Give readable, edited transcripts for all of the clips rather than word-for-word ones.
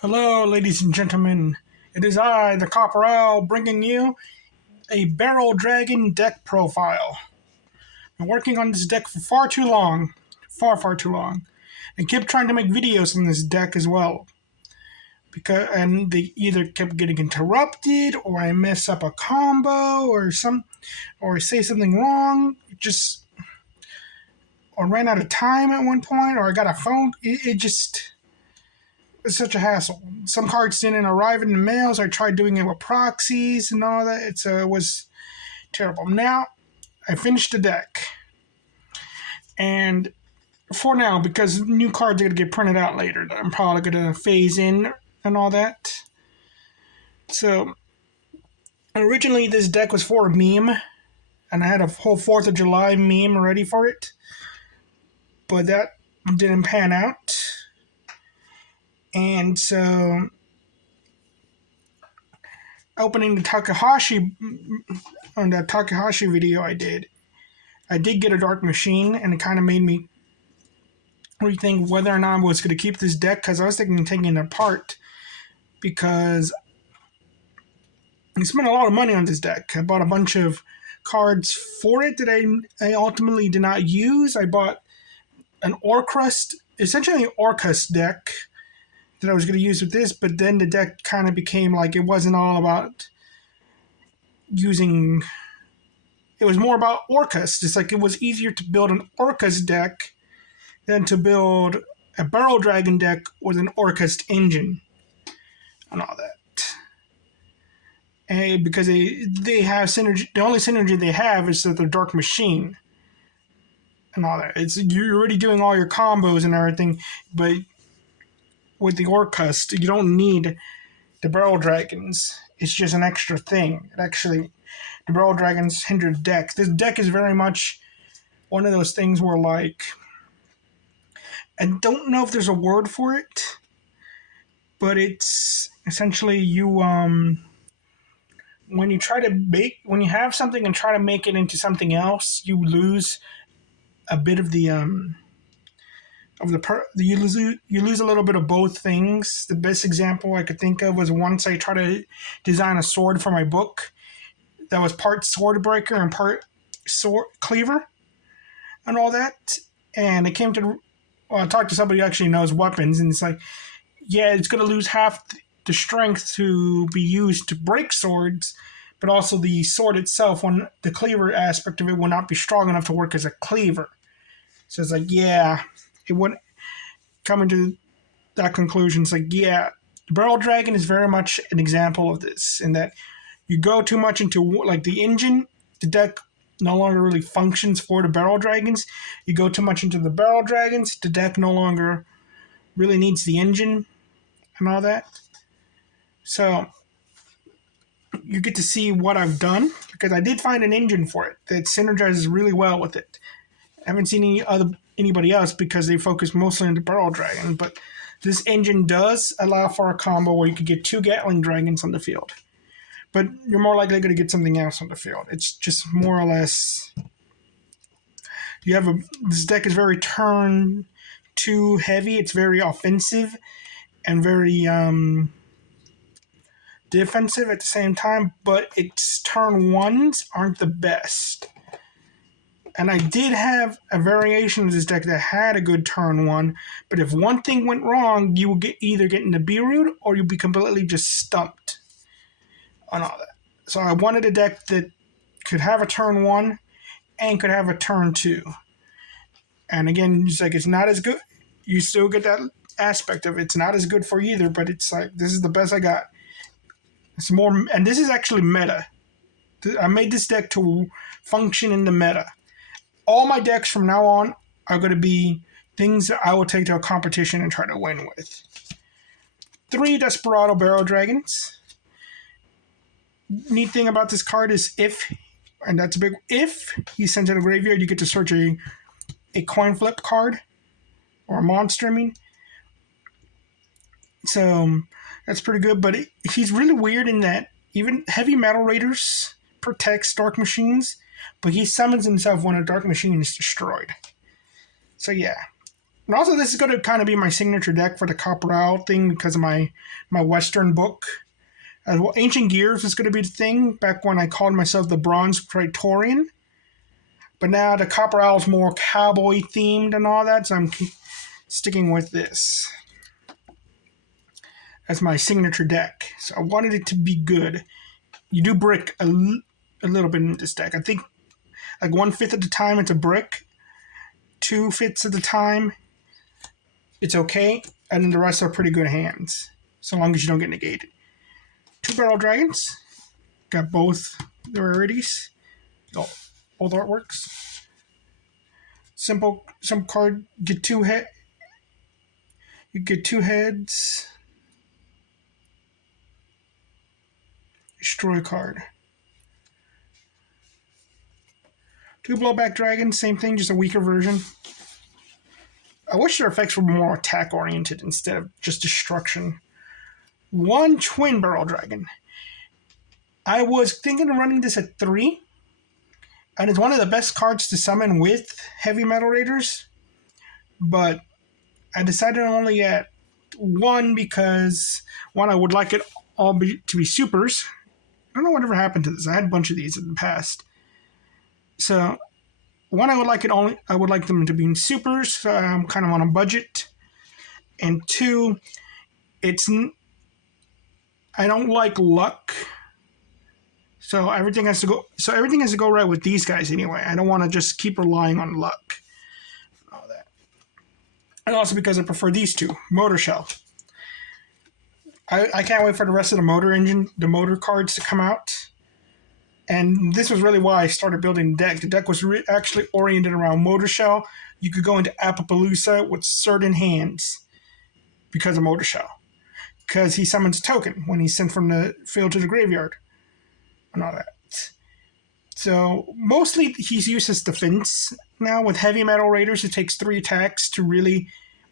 Hello, ladies and gentlemen. It is I, the Copperell, bringing you a Barrel Dragon deck profile. I've been working on this deck for far too long. Far too long. And kept trying to make videos on this deck as well. And they either kept getting interrupted, or I mess up a combo, or I say something wrong, or ran out of time at one point, or I got a phone. It's such a hassle. Some cards didn't arrive in the mail, so I tried doing it with proxies and all that. It was terrible. Now, I finished the deck. And for now, because new cards are going to get printed out later, I'm probably going to phase in and all that. So, originally this deck was for a meme, and I had a whole 4th of July meme ready for it. But that didn't pan out. And so, opening the Takahashi, on that Takahashi video I did get a Dark Machine, and it kind of made me rethink whether or not I was going to keep this deck, because I was thinking of taking it apart, because I spent a lot of money on this deck. I bought a bunch of cards for it that I ultimately did not use. I bought an essentially an Orcust deck, that I was going to use with this, but then the deck kind of became like it wasn't all about using. It was more about Orcust. It's like it was easier to build an Orcust deck than to build a Barrel Dragon deck with an Orcust engine and all that. And because they have synergy, the only synergy they have is that they're Dark Machine and all that. You're already doing all your combos and everything, but with the Orcust, you don't need the Barrel Dragons. It's just an extra thing. The Barrel Dragons hinder the deck. This deck is very much one of those things where, like, I don't know if there's a word for it, but it's essentially when you have something and try to make it into something else, you lose a bit of you lose a little bit of both things. The best example I could think of was once I tried to design a sword for my book that was part sword breaker and part sword cleaver and all that. And it came to, I talked to somebody who actually knows weapons, and it's like, yeah, it's going to lose half the strength to be used to break swords, but also the sword itself, when the cleaver aspect of it will not be strong enough to work as a cleaver. So it's like, yeah, it wouldn't. Coming to that conclusion, it's like, yeah, the Barrel Dragon is very much an example of this, in that you go too much into, like, the engine, the deck no longer really functions for the Barrel Dragons. You go too much into the Barrel Dragons, the deck no longer really needs the engine and all that. So you get to see what I've done, because I did find an engine for it that synergizes really well with it. I haven't seen anybody else, because they focus mostly on the Barrel Dragon, but this engine does allow for a combo where you could get 2 Gatling Dragons on the field. But you're more likely going to get something else on the field. It's just more or less, this deck is very turn 2 heavy. It's very offensive and very defensive at the same time, but its turn 1s aren't the best. And I did have a variation of this deck that had a good turn 1, but if one thing went wrong, you would either get into B-Root, or you'd be completely just stumped on all that. So I wanted a deck that could have a turn 1 and could have a turn 2. And again, it's not as good. You still get that aspect of it. It's not as good for either, but it's like, this is the best I got. It's more, and this is actually meta. I made this deck to function in the meta. All my decks from now on are going to be things that I will take to a competition and try to win with. 3 Desperado Barrel Dragons. Neat thing about this card is if he sends out a graveyard, you get to search a coin flip card, or a monster, So that's pretty good, but he's really weird in that even Heavy Metal Raiders protects Dark Machines, but he summons himself when a Dark Machine is destroyed. So yeah, And also, this is going to kind of be my signature deck for the Copper Owl thing because of my Western book. Well, Ancient Gears was going to be the thing back when I called myself the Bronze Praetorian. But now the Copper Owl is more cowboy themed and all that, so I'm sticking with this as my signature deck. So I wanted it to be good. You do brick a little bit in this deck. I think like 1/5 of the time it's a brick. 2/5 of the time it's okay. And then the rest are pretty good hands. So long as you don't get negated. 2 Barrel Dragons. Got both the rarities. Both artworks. Simple. Some card get 2 head. You get 2 heads. Destroy card. 2 Blowback Dragons, same thing, just a weaker version. I wish their effects were more attack oriented instead of just destruction. 1 Twin Barrel Dragon. I was thinking of running this at 3. And it's one of the best cards to summon with Heavy Metal Raiders. But I decided on only at 1 because, 1, I would like it all to be supers. I don't know whatever happened to this. I had a bunch of these in the past. So, 1, I would like them to be supers. So I'm kind of on a budget. And 2, I don't like luck. So everything has to go right with these guys anyway. I don't want to just keep relying on luck. All that. And also because I prefer these 2. Motor Shell. I can't wait for the rest of the motor cards to come out. And this was really why I started building the deck. The deck was actually oriented around Motor Shell. You could go into Appaloosa with certain hands because of Motor Shell. Because he summons a token when he's sent from the field to the graveyard. And all that. So mostly he's used as defense now. With Heavy Metal Raiders, it takes 3 attacks to really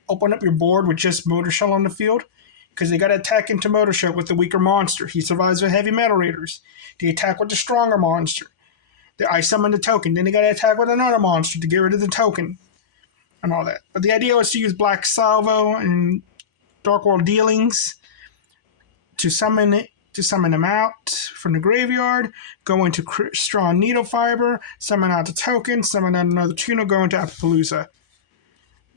open up your board with just Motor Shell on the field. Because they got to attack into Motor Shell with the weaker monster. He survives with Heavy Metal Raiders. They attack with the stronger monster. I summon the token. Then they got to attack with another monster to get rid of the token. And all that. But the idea was to use Black Salvo and Dark World Dealings to summon them out from the graveyard, go into Strong Needle Fiber, summon out the token, summon out another tuner, go into Appaloosa.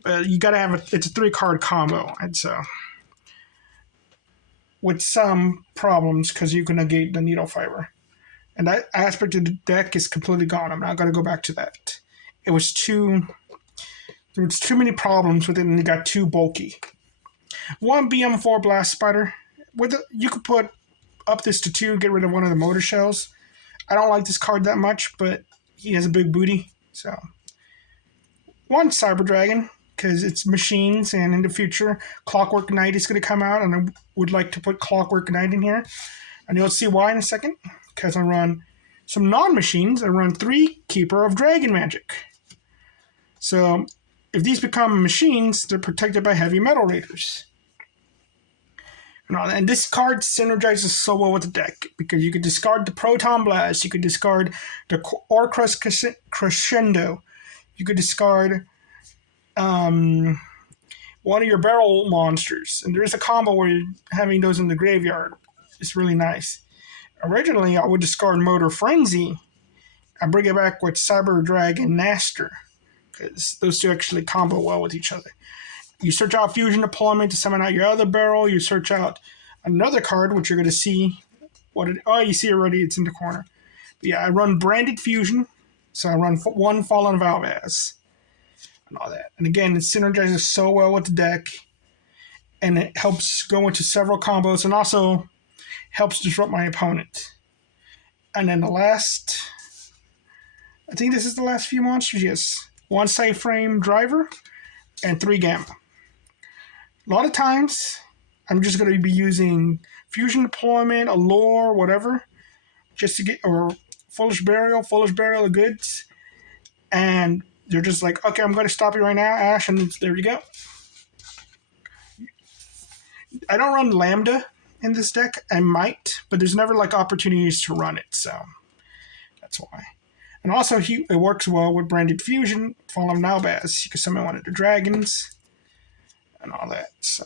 You got to have it's a 3-card combo. And so, with some problems because you can negate the Needle Fiber. And that aspect of the deck is completely gone. I'm not going to go back to that. There was too many problems with it and it got too bulky. 1 BM4 Blast Spider. You could put up this to 2, get rid of one of the Motor Shells. I don't like this card that much, but he has a big booty. So 1 Cyber Dragon, because it's machines, and in the future, Clockwork Knight is going to come out, and I would like to put Clockwork Knight in here. And you'll see why in a second, because I run some non-machines. I run 3 Keeper of Dragon Magic. So if these become machines, they're protected by Heavy Metal Raiders. And this card synergizes so well with the deck because you could discard the Proton Blast, you could discard the Orcrus Crescendo, you could discard one of your barrel monsters, and there is a combo where you're having those in the graveyard. It's really nice. Originally, I would discard Motor Frenzy and bring it back with Cyber Dragon Naster because those 2 actually combo well with each other. You search out Fusion Deployment to summon out your other barrel. You search out another card, which you're going to see. You see already, it's in the corner. But yeah, I run Branded Fusion. So I run 1 Fallen Valvaz. And all that. And again, it synergizes so well with the deck. And it helps go into several combos. And also helps disrupt my opponent. And then the last... I think this is the last few monsters, yes. 1 Side Frame Driver. And 3 Gamma. A lot of times, I'm just going to be using Fusion Deployment, Allure, whatever, just to get, or Foolish Burial of goods. And they're just like, okay, I'm going to stop you right now, Ash, and there you go. I don't run Lambda in this deck. I might, but there's never like opportunities to run it, so that's why. And also, it works well with Branded Fusion, Fallen Valvaz. You can summon one of the dragons. and all that. So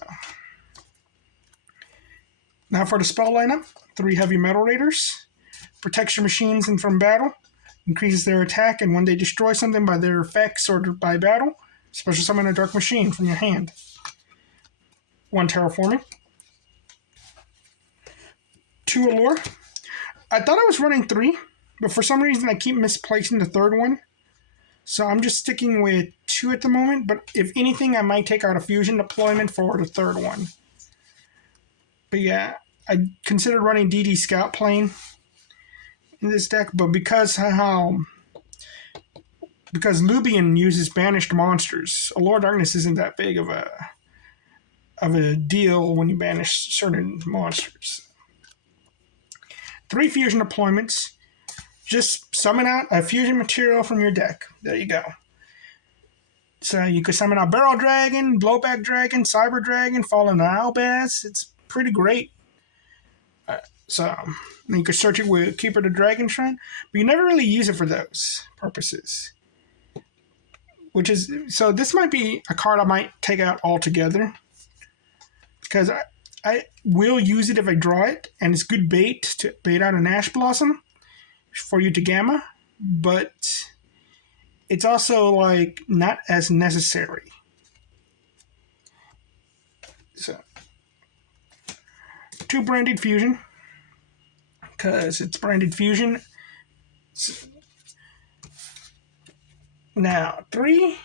now for the spell lineup: 3 heavy metal raiders, protects your machines and from battle, increases their attack, and when they destroy something by their effects or by battle, special summon a dark machine from your hand. 1 terraforming, 2 allure. I thought I was running 3, but for some reason I keep misplacing the third one. So I'm just sticking with 2 at the moment, but if anything, I might take out a fusion deployment for the third one. But yeah, I considered running DD Scout Plane in this deck, but because Lubian uses banished monsters, Allure Darkness isn't that big of a deal when you banish certain monsters. 3 fusion deployments. Just summon out a fusion material from your deck. There you go. So you could summon out Barrel Dragon, Blowback Dragon, Cyber Dragon, Fallen Owlbass. It's pretty great. So then you could search it with Keeper the Dragon Shrine, but you never really use it for those purposes. So this might be a card I might take out altogether, because I will use it if I draw it, and it's good bait to bait out an Ash Blossom for you to gamma, but it's also like not as necessary. So 2 branded fusion, because it's branded fusion. Now 3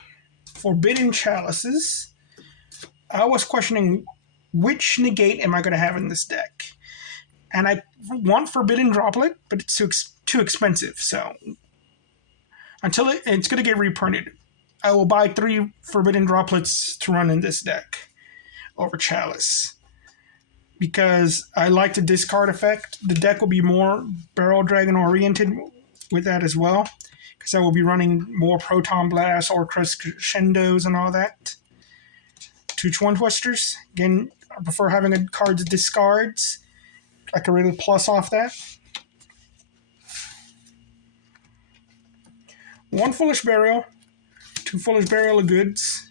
forbidden chalices. I was questioning which negate am I going to have in this deck, and I want forbidden droplet, but it's too expensive. So until it's going to get reprinted, I will buy 3 forbidden droplets to run in this deck over Chalice, because I like the discard effect. The deck will be more Barrel Dragon oriented with that as well, because I will be running more Proton Blast or Crescendos and all that. 2 Twin Twisters. Again, I prefer having a card that discards. I can really plus off that. 1 Foolish Burial, 2 Foolish Burial of Goods.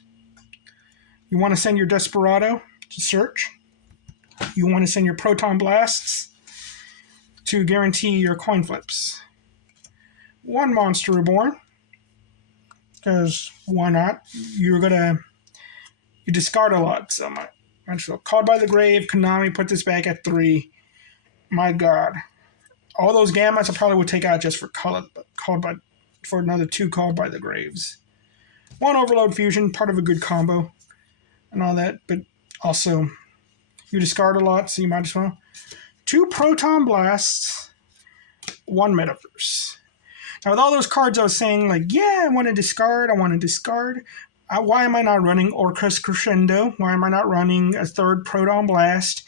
You want to send your Desperado to search. You want to send your Proton Blasts to guarantee your coin flips. 1 Monster Reborn, because why not? You discard a lot, so might as well. Called by the Grave, Konami put this back at 3. My God. All those gammas I probably would take out just for for another 2 Called by the Graves. 1 Overload Fusion, part of a good combo and all that, but also you discard a lot, so you might as well. 2 Proton Blasts, 1 Metaverse. Now with all those cards I was saying, like, yeah, I want to discard. Why am I not running Orcus Crescendo? Why am I not running a 3rd Proton Blast?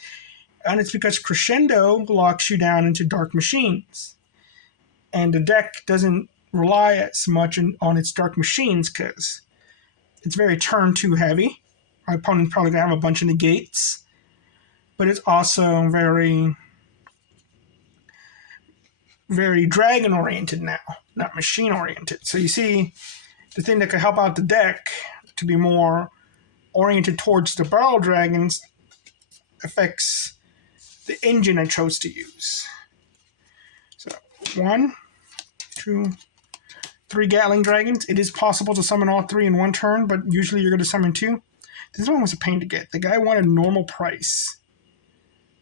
And it's because Crescendo locks you down into Dark Machines. And the deck doesn't rely as much on its Dark Machines, because it's very turn 2 heavy. My opponent's probably going to have a bunch of negates. But it's also very, very dragon-oriented now, not machine-oriented. So you see, the thing that could help out the deck to be more oriented towards the Barrel Dragons affects the engine I chose to use. So 1, 2, 3 Gatling Dragons. It is possible to summon all 3 in 1 turn, but usually you're going to summon 2. This one was a pain to get. The guy wanted normal price,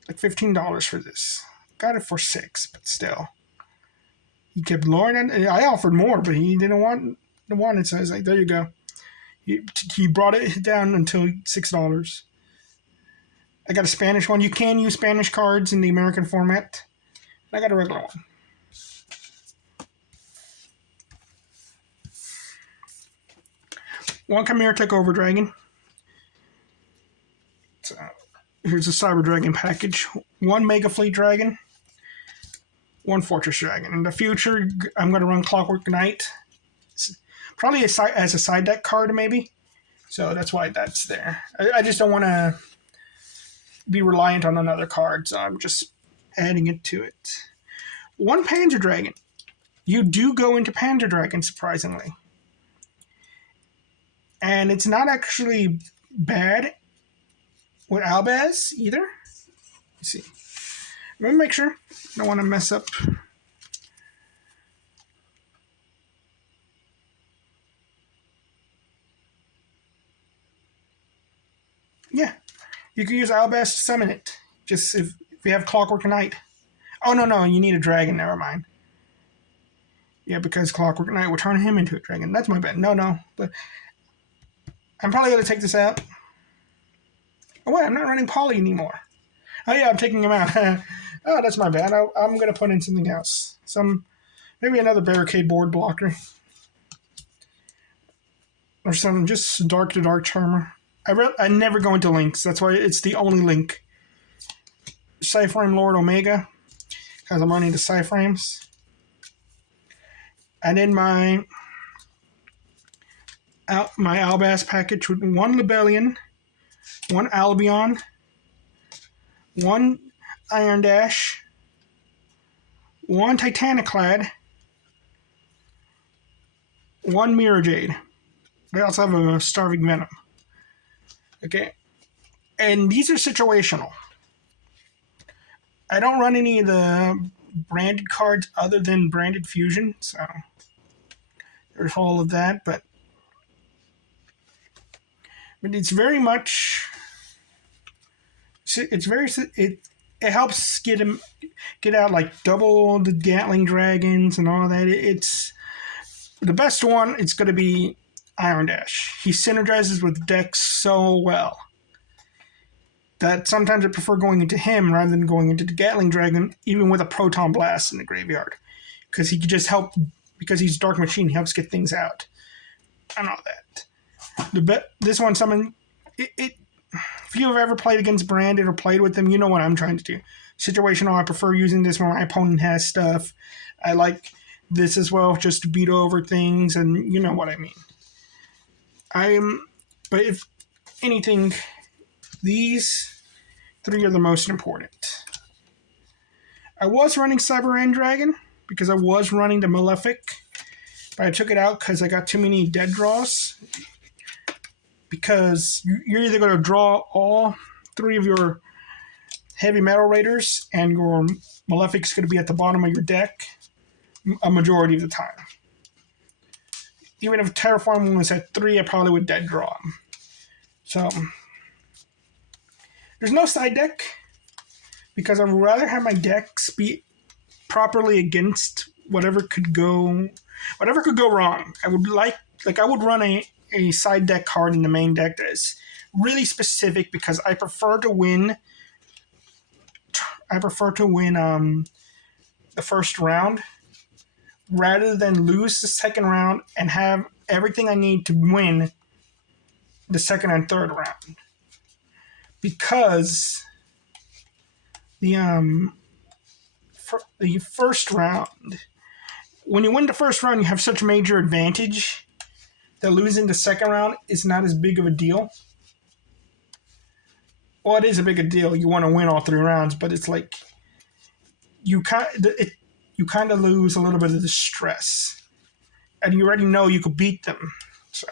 like $15 for this. Got it for $6, but still. He kept lowering it. I offered more, but he didn't want it, so I was like, there you go. He brought it down until $6. I got a Spanish one. You can use Spanish cards in the American format. I got a regular one. One Chimera Takeover Dragon. So here's a Cyber Dragon package. 1 Mega Fleet Dragon. 1 Fortress Dragon. In the future, I'm going to run Clockwork Knight. It's probably as a side deck card, maybe. So that's why that's there. I just don't want to be reliant on another card, so I'm just adding it to it. 1 Panzer Dragon. You do go into Panzer Dragon, surprisingly. And it's not actually bad with Albaz either. Let's see. Let me make sure. Don't want to mess up. Yeah. You can use Albaz to summon it. Just if you have Clockwork Knight. Oh, no. You need a dragon. Never mind. Yeah, because Clockwork Knight will turn him into a dragon. That's my bad. No. But I'm probably going to take this out. Oh, wait. I'm not running Polly anymore. Oh, yeah. I'm taking him out. Oh, that's my bad. I'm going to put in something else. Maybe another barricade board blocker. Or some just dark to dark charmer. I never go into links. That's why it's the only link. Cyframe Lord Omega. Because I'm running the Cyframes. And then my Albaz package with 1 Libellion, 1 Albion, 1 Iron Dash, 1 Titaniclad, 1 Mirror Jade. They also have a Starving Venom. Okay. And these are situational. I don't run any of the branded cards other than Branded Fusion, so there's all of that, but it's very much it helps get out like double the Gatling Dragons and all that. It's the best one. It's going to be Iron Dash. He synergizes with decks so well that sometimes I prefer going into him rather than going into the Gatling Dragon, even with a Proton Blast in the graveyard, because he could just help. Because he's Dark Machine, he helps get things out and all that. This one, if you have ever played against Branded or played with them, you know what I'm trying to do. Situational, I prefer using this when my opponent has stuff. I like this as well, just to beat over things, and you know what I mean. But if anything, these 3 are the most important. I was running Cyber End Dragon because I was running the Malefic, but I took it out because I got too many dead draws. Because you're either going to draw all 3 of your Heavy Metal Raiders, and your Malefic's going to be at the bottom of your deck a majority of the time. Even if Terraform was at 3, I probably would dead draw them. So, there's no side deck, because I'd rather have my decks be properly against whatever could go wrong. I would run a side deck card in the main deck that is really specific, because I prefer to win the first round rather than lose the second round and have everything I need to win the second and third round. Because the first round, when you win the first round, you have such major advantage that losing the second round is not as big of a deal. Well, it is a big a deal. You want to win all 3 rounds, but it's like you kind of lose a little bit of the stress, and you already know you could beat them. So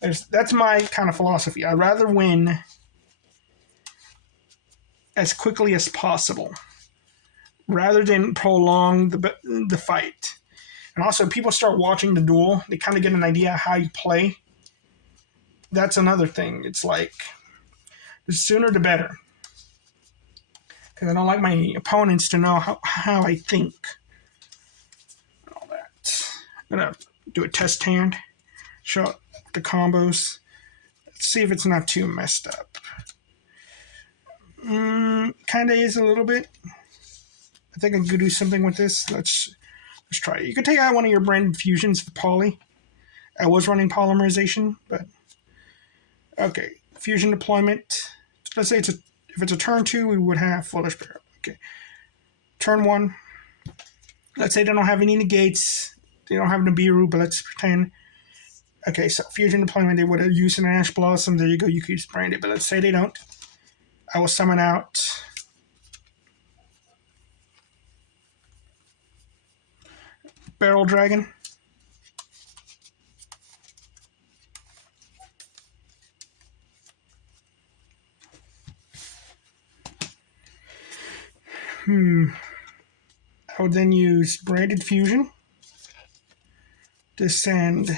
that's my kind of philosophy. I'd rather win as quickly as possible rather than prolong the fight. And also, people start watching the duel, they kind of get an idea of how you play. That's another thing. It's like, the sooner the better. Because I don't like my opponents to know how I think. All that. I'm going to do a test hand. Show the combos. Let's see if it's not too messed up. Kind of is a little bit. I think I could do something with this. Let's try it. You can take out one of your branded fusions for poly. I was running polymerization, but okay. Fusion deployment. Let's say if it's a turn 2, we would have Foolish Barrel. Okay. Turn 1. Let's say they don't have any negates. They don't have Nibiru, but let's pretend. Okay, so fusion deployment, they would have used an Ash Blossom. There you go. You could use Branded, but let's say they don't. I will summon out Barrel Dragon. I would then use Branded Fusion to send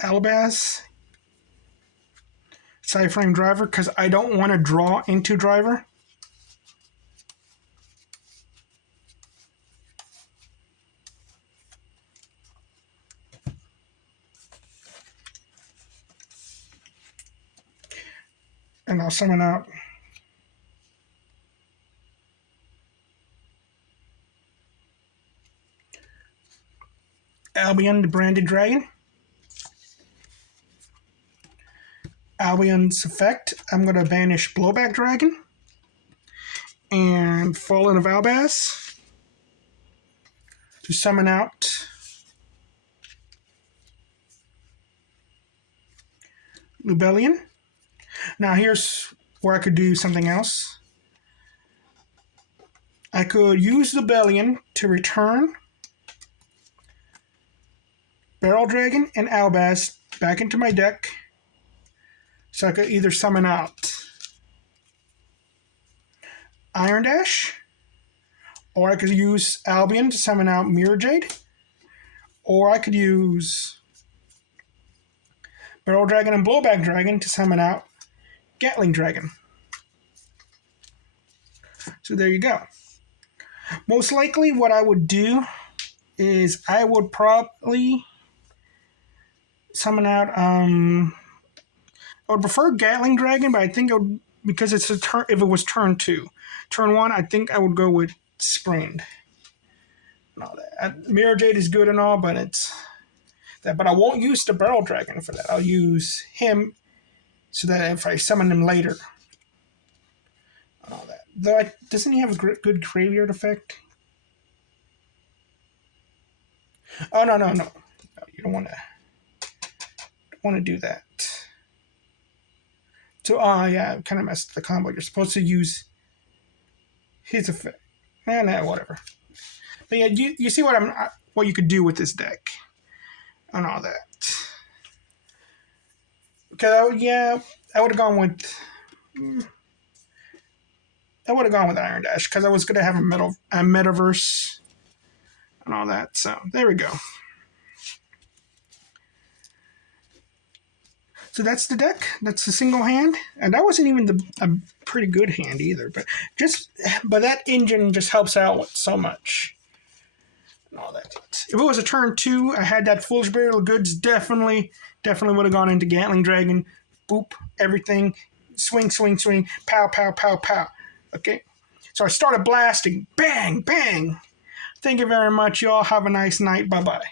Alabaz Sideframe Driver because I don't want to draw into Driver. And I'll summon out Albion, the Branded Dragon. Albion's effect, I'm going to banish Blowback Dragon and Fallen of Albaz to summon out Lubellion. Now here's where I could do something else. I could use Lubellion to return Barrel Dragon and Albaz back into my deck. So I could either summon out Iron Dash, or I could use Albion to summon out Mirror Jade, or I could use Barrel Dragon and Blowback Dragon to summon out Gatling Dragon. So there you go. Most likely what I would do is I would probably summon out I would prefer Gatling Dragon, but I think it would, because it's a turn. If it was turn 2, turn 1, I think I would go with Sprained and all that. Mirror Jade is good and all, but it's that. But I won't use the Barrel Dragon for that. I'll use him so that if I summon him later and all that. Though, doesn't he have a good graveyard effect? Oh no! You don't want to do that. So, yeah, I kind of messed the combo. You're supposed to use his effect. Nah, whatever. But yeah, you see what you could do with this deck and all that. Because I would have gone with Iron Dash because I was gonna have a metaverse and all that. So there we go. So that's the deck. That's the single hand, and that wasn't even a pretty good hand either. But that engine just helps out with so much and all that. If it was a turn 2, I had that Foolish Burial of Goods. Definitely would have gone into Gatling Dragon. Boop, everything, swing, pow, pow, pow, pow. Okay, so I started blasting, bang, bang. Thank you very much, y'all. Have a nice night. Bye bye.